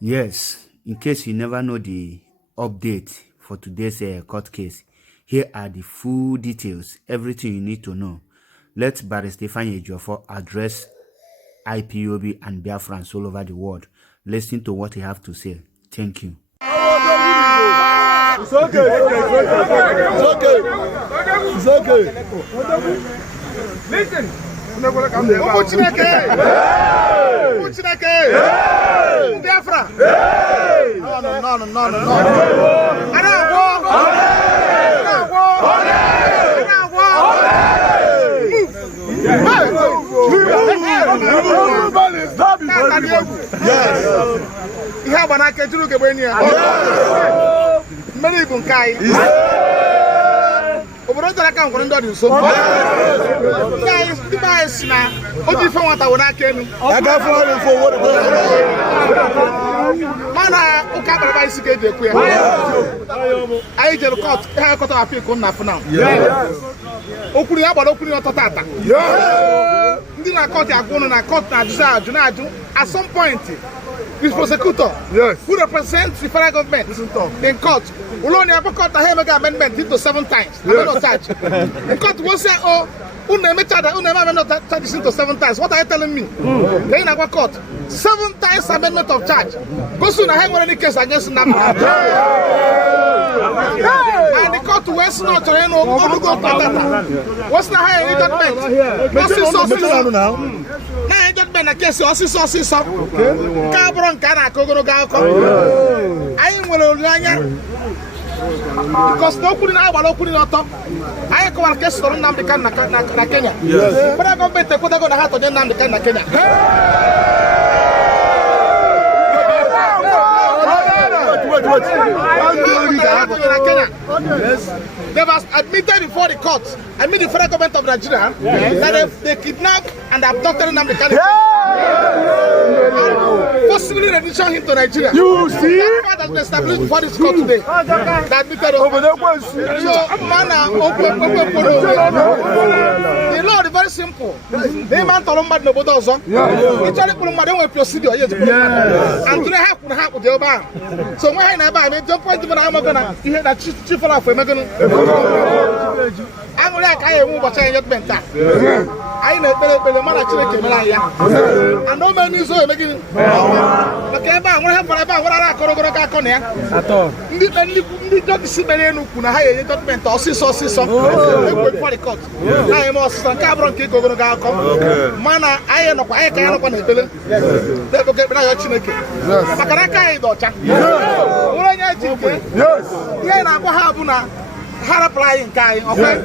Yes, in case you never know the update for today's court case, here are the full details, everything you need to know. Let Barrister Ifeanyi Ejiofor address IPOB and Biafrans all over the world. Listen to what he have to say. Thank you. It's okay. It's okay. It's okay. Listen. Biafra. No. At some point, this prosecutor who represents the federal government in court will only have a court amendment into 7 times. The court will say, oh, charges into 7 times. What are you telling me? Then in our court, 7 times amendment of charge. Go soon, I have any case against Nnamdi. And the court was not to what's the higher judgment? Now judgment a case also. Cabron Kana Kogoro. I am will because no putting out while opening on top. I call a case for Nnamdi Kanu Kenya. But I go back to put on the heart of Nnamdi Kanu Kenya. They was admitted before the court. I mean the federal government of Nigeria that they kidnapped and abducted Nnamdi Kanu. Possibly rendition him to Nigeria. You see? That they established before this court today. That admitted over there. So, the law is very simple. They man told him no bodo so. Actually, put him down with procedure. And today have with the Oba. So when I never jump point to I'm gonna hear that chief of for Megan. I'm like I am over judgment. I know the man actually came like and no man is so making. Okay, but what happened about what I call at all. The judge see no kuna higher judgment or so for the court. I am also Cabron Kiko going to come. Mana, I am not I can't open it. They will get my chineke. Makaraka, daughter. Yes. Yeah, I have una. How applying guy, okay?